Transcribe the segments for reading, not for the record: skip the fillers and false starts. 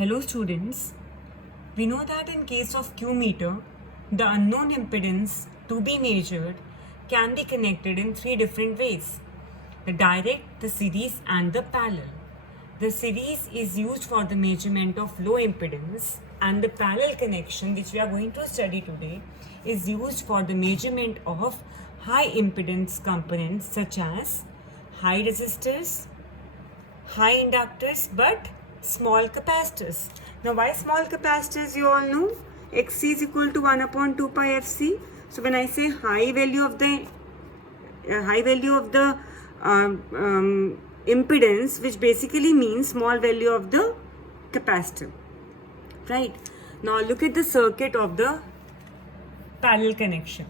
Hello students, we know that in case of Q meter, the unknown impedance to be measured can be connected in three different ways: the direct, the series and the parallel. The series is used for the measurement of low impedance and the parallel connection, which we are going to study today, is used for the measurement of high impedance components such as high resistors, high inductors but small capacitors. Now why small capacitors? You all know Xc is equal to 1 upon 2 pi Fc. So when I say high value of the impedance, which basically means small value of the capacitor, right? Now look at the circuit of the parallel connection.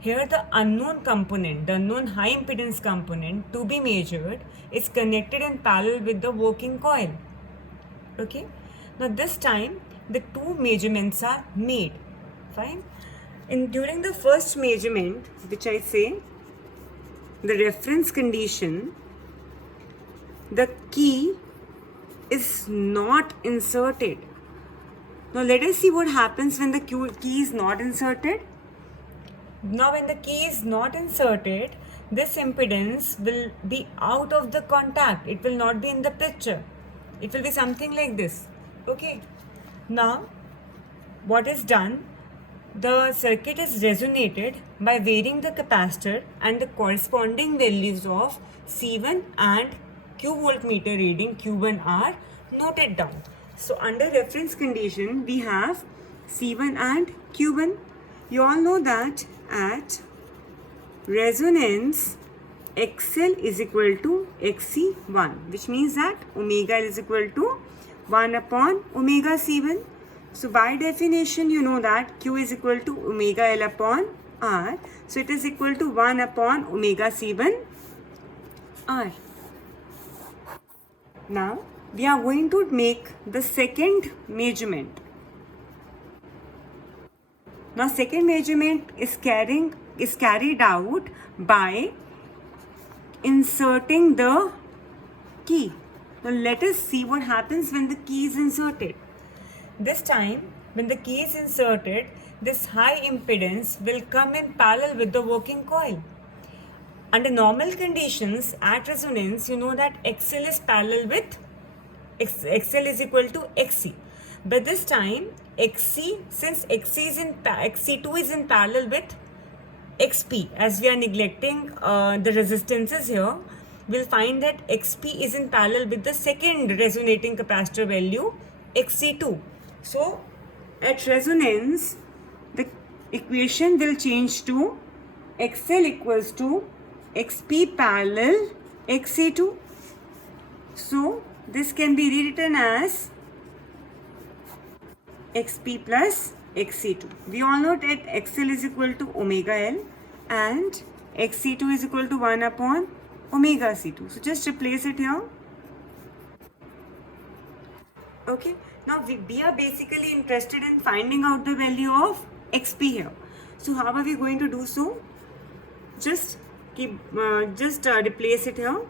Here the unknown component, the unknown high impedance component to be measured is connected in parallel with the working coil. Okay. Now this time the two measurements are made. Fine. During the first measurement, which I say the reference condition, the key is not inserted. Now let us see what happens when the key is not inserted. Now when the key is not inserted, this impedance will be out of the contact. It will not be in the picture. It will be something like this. Okay. Now what is done? The circuit is resonated by varying the capacitor, and the corresponding values of C1 and Q voltmeter reading Q1 are noted down. So under reference condition, we have C1 and Q1. You all know that at resonance, XL is equal to XC1, which means that omega L is equal to 1 upon omega C1. So by definition, you know that Q is equal to omega L upon R. So it is equal to 1 upon omega C1 R. Now we are going to make the second measurement. Now second measurement is carried out by inserting the key. Now let us see what happens when the key is inserted. This time when the key is inserted, this high impedance will come in parallel with the working coil. Under normal conditions at resonance, you know that XL is parallel with XL is equal to XC. But this time since XC2 is in parallel with XP, as we are neglecting the resistances here, we'll find that XP is in parallel with the second resonating capacitor value XC2. So at resonance, the equation will change to XL equals to XP parallel XC2. So this can be rewritten as XP plus XC2. We all know that XL is equal to omega L and XC2 is equal to 1 upon omega C2. So just replace it here. Okay. Now we are basically interested in finding out the value of XP here. So how are we going to do so? Just replace it here.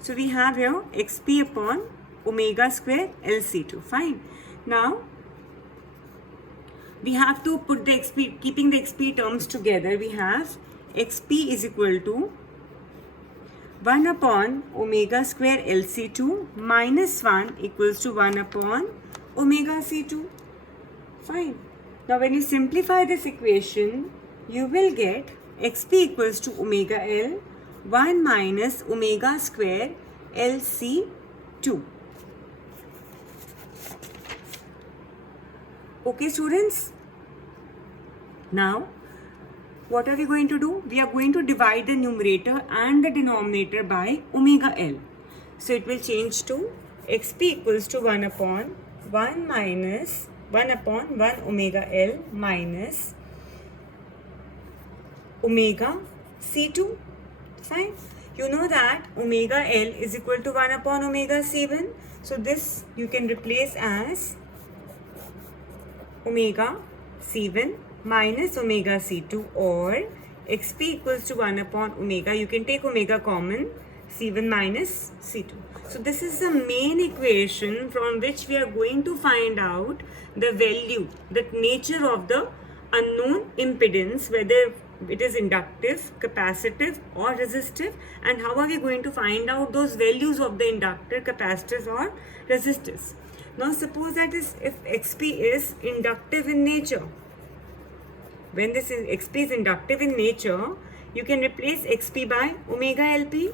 So we have here XP upon omega square LC2. Fine. Now we have to put the XP, keeping the XP terms together. We have XP is equal to 1 upon omega square LC2 minus 1 equals to 1 upon omega C2. Fine. Now when you simplify this equation, you will get XP equals to omega L 1 minus omega square LC2. Okay students. Now what are we going to do? We are going to divide the numerator and the denominator by omega L. So it will change to XP equals to 1 upon 1 minus 1 upon 1 omega L minus omega C2. Fine. You know that omega L is equal to 1 upon omega C1. So this you can replace as omega C1 minus omega C2, or XP equals to 1 upon omega. You can take omega common. C1 minus C2. So this is the main equation from which we are going to find out the value, the nature of the unknown impedance, whether it is inductive, capacitive or resistive, and how are we going to find out those values of the inductor, capacitors or resistors. Now suppose that if XP is inductive in nature, when this is XP is inductive in nature, you can replace XP by omega LP.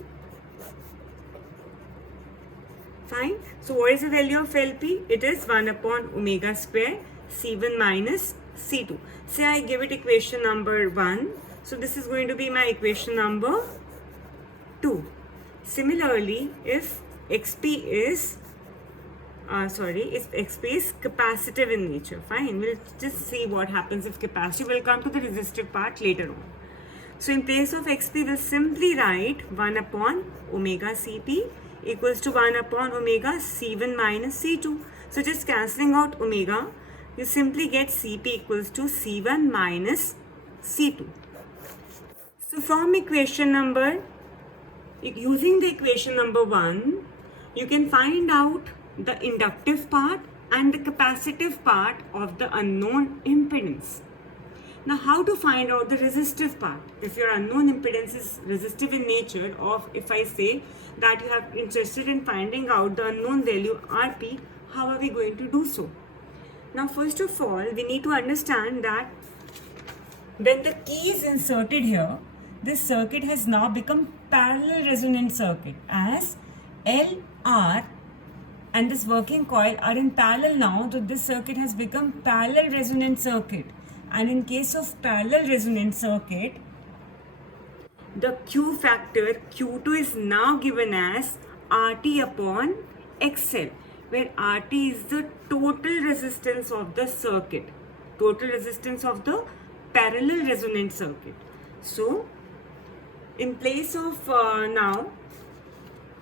Fine. So what is the value of LP? It is 1 upon omega square C1 minus C2. Say I give it equation number 1. So this is going to be my equation number 2. Similarly, if XP is if XP is capacitive in nature, fine, we'll just see what happens if capacitive. We'll come to the resistive part later on. So in place of XP, we'll simply write 1 upon omega CP equals to 1 upon omega C1 minus C2. So just cancelling out omega, you simply get Cp equals to C1 minus C2. So from equation number, using the equation number 1, you can find out the inductive part and the capacitive part of the unknown impedance. Now how to find out the resistive part? If your unknown impedance is resistive in nature, or if I say that you are interested in finding out the unknown value Rp, how are we going to do so? Now first of all, we need to understand that when the key is inserted here, this circuit has now become parallel resonant circuit, as LR and this working coil are in parallel now. So this circuit has become parallel resonant circuit. And in case of parallel resonant circuit, the Q factor Q2 is now given as RT upon XL, where RT is the total resistance of the circuit, total resistance of the parallel resonant circuit. So in place of now,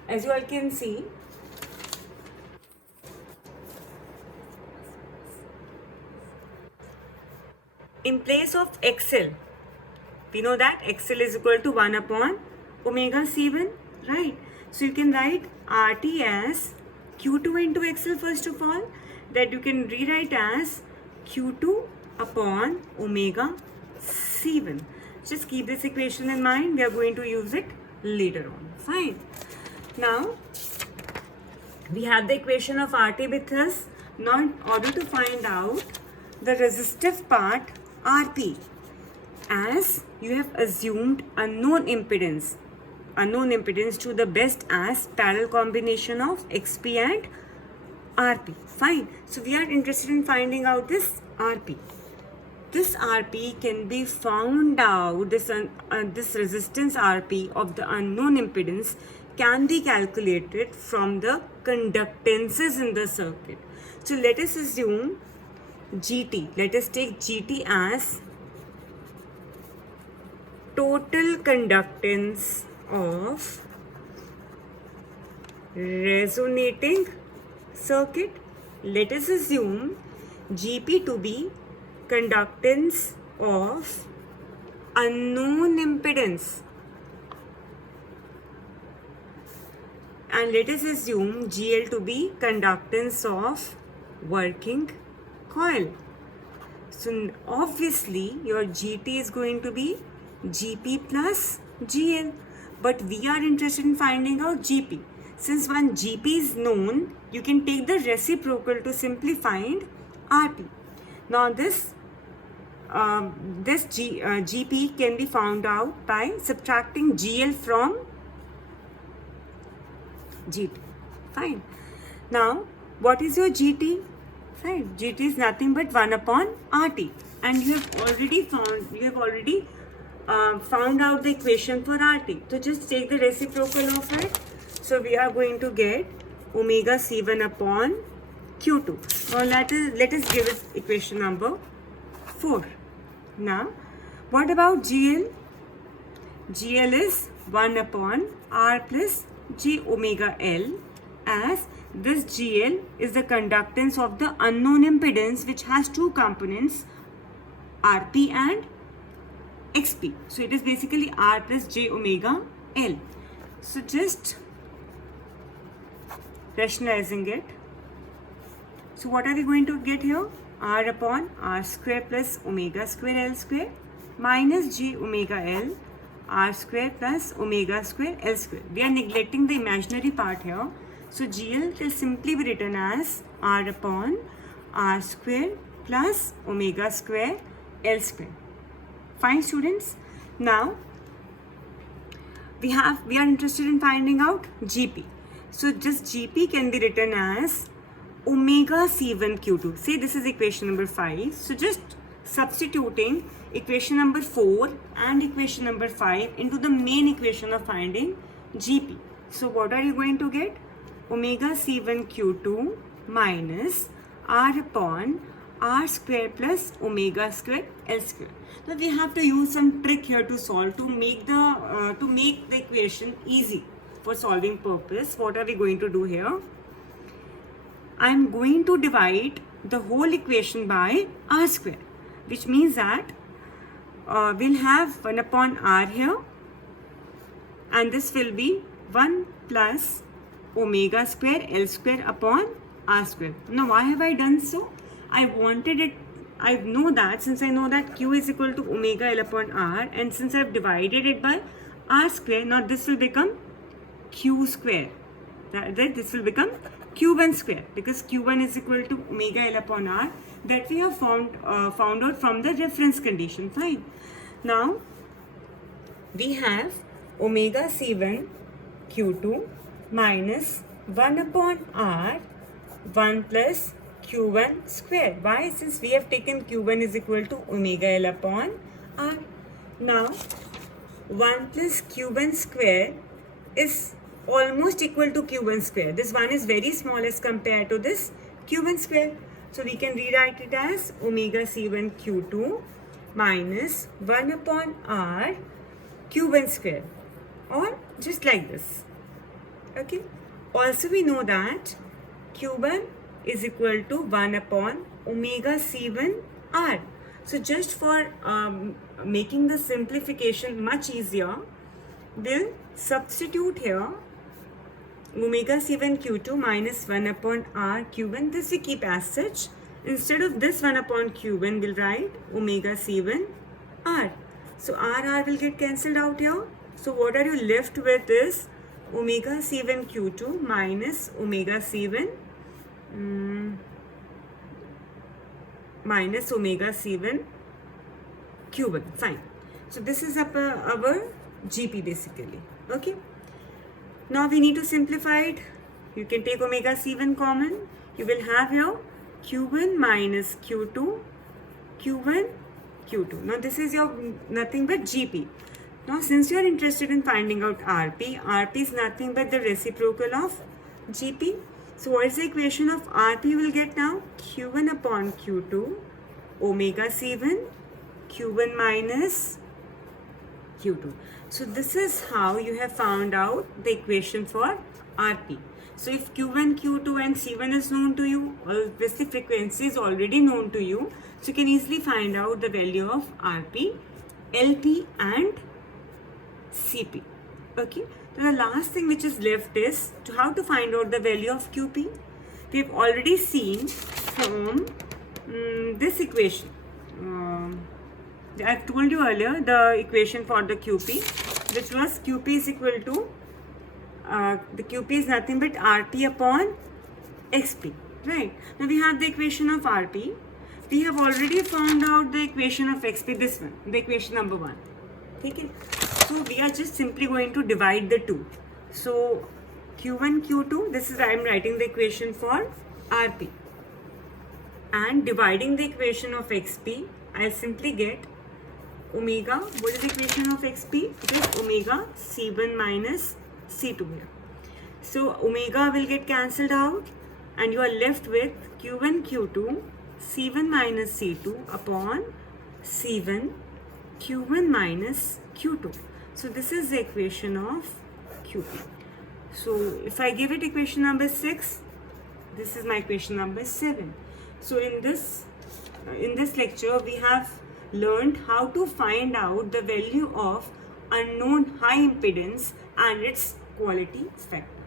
as you all can see, in place of XL, we know that XL is equal to 1 upon omega C1, right? So you can write RT as Q2 into XL first of all, that you can rewrite as Q2 upon omega C1. Just keep this equation in mind, we are going to use it later on, fine. Now, we have the equation of RT with us. Now in order to find out the resistive part Rp, as you have assumed unknown impedance to the best as parallel combination of XP and Rp, fine. So we are interested in finding out this Rp. This Rp can be found out, this resistance Rp of the unknown impedance can be calculated from the conductances in the circuit. So let us assume GT. Let us take GT as total conductance of resonating circuit. Let us assume GP to be conductance of unknown impedance. And let us assume GL to be conductance of working coil. So obviously your GT is going to be GP plus GL, but we are interested in finding out GP. Since one GP is known, you can take the reciprocal to simply find RP. Now this GP can be found out by subtracting GL from GT, fine. Now what is your GT? Fine, GT is nothing but 1 upon RT, and you have already found out the equation for RT. So just take the reciprocal of it. So we are going to get omega C1 upon Q2. Now let us give it equation number 4. Now what about GL? GL is 1 upon R plus J omega L, as this GL is the conductance of the unknown impedance, which has two components, Rp and XP. So it is basically R plus J omega L. So just rationalizing it. So what are we going to get here? R upon R square plus omega square L square minus J omega L R square plus omega square L square. We are neglecting the imaginary part here. So GL will simply be written as R upon R square plus omega square L square. Fine, students. Now we are interested in finding out GP. So just GP can be written as omega C1 Q2. Say this is equation number 5. So just substituting equation number 4 and equation number 5 into the main equation of finding GP. So what are you going to get? Omega C1 Q2 minus R upon R square plus omega square L square. So we have to use some trick here to solve to make the equation easy for solving purpose. What are we going to do here? I am going to divide the whole equation by R square, which means that we'll have 1 upon R here, and this will be 1 plus omega square L square upon R square. Now why have I done so? I wanted it, I know that since I know that Q is equal to omega L upon R, and since I've divided it by R square, now this will become Q square. This will become Q1 square, because Q1 is equal to omega L upon R, that we have found out from the reference condition. Fine. Now we have omega C1 Q2 minus 1 upon R 1 plus Q1 square. Why? Since we have taken Q1 is equal to omega L upon R. Now 1 plus Q1 square is almost equal to Q1 square. This one is very small as compared to this Q1 square. So we can rewrite it as omega C1 Q2 minus 1 upon R Q1 square, or just like this. Okay. Also we know that Q1 is equal to 1 upon omega C1 R. So just for making the simplification much easier, we'll substitute here omega C1 Q2 minus 1 upon R Q1. This we keep as such. Instead of this 1 upon Q1, we'll write omega C1 R. So R will get cancelled out here. So what are you left with is omega C1 Q2 minus omega C1 minus omega C1 Q1. Fine. So this is our GP basically. Okay. Now we need to simplify it. You can take omega C1 common. You will have here Q1 minus Q2, Q1, Q2. Now this is your nothing but GP. Now since you are interested in finding out RP, RP is nothing but the reciprocal of GP. So what is the equation of RP will get now? Q1 upon Q2, omega C1, Q1 minus Q2. So this is how you have found out the equation for RP. So if Q1, Q2 and C1 is known to you, obviously frequency is already known to you. So you can easily find out the value of RP, LP and CP. Okay. So the last thing which is left is how to find out the value of QP. We have already seen from this equation. I have told you earlier the equation for the QP, which was QP is equal to the QP is nothing but RP upon XP, right? Now we have the equation of RP. We have already found out the equation of XP, this one, the equation number 1. Okay? So we are just simply going to divide the two. So Q1, Q2, this is I am writing the equation for RP. And dividing the equation of XP, I'll simply get omega, what is the equation of XP? It is omega C1 minus C2 here. So omega will get cancelled out and you are left with Q1, Q2, C1 minus C2 upon C1, Q1 minus Q2. So this is the equation of QP. So if I give it equation number 6, this is my equation number 7. So in this lecture, we have learned how to find out the value of unknown high impedance and its quality factor.